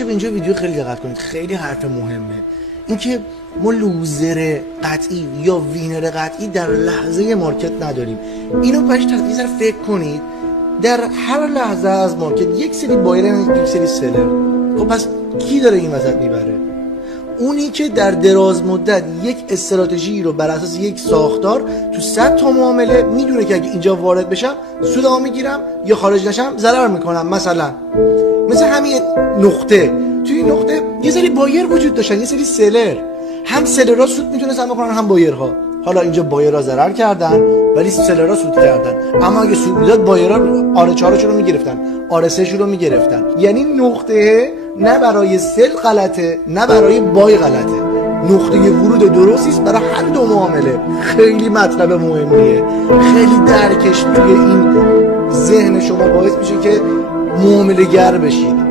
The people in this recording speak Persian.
به اینجا ویدیو خیلی دقت کنید، خیلی حرف مهمه. اینکه ما لوزر قطعی یا وینر قطعی در لحظه مارکت نداریم. اینو باید یه ذره فکر کنید. در هر لحظه از مارکت یک سری بایر، یک سری سلر. خب پس کی داره این وسط میبره؟ اونی که در دراز مدت یک استراتژی رو بر اساس یک ساختار تو 100 تا معامله میدونه که اگه اینجا وارد بشم سودمو میگیرم یا خارج نشم ضرر میکنم. مثل همین نقطه، توی این نقطه یه سری بایر وجود داشتن، یه سری سلر. هم سلرها سود میتونستن بکنن هم بایرها. حالا اینجا بایرها ضرر کردن ولی سلرها سود کردن. اما اگه سود میداد بایرها آره 4 رو میگرفتن، آره 3 رو میگرفتن. یعنی نقطه نه برای سل غلطه نه برای بای غلطه. نقطه ورود درستی است برای هر دو معامله. خیلی مطلب مهمیه. خیلی درکش توی این ذهن شما باعث میشه که معامله گر بشید.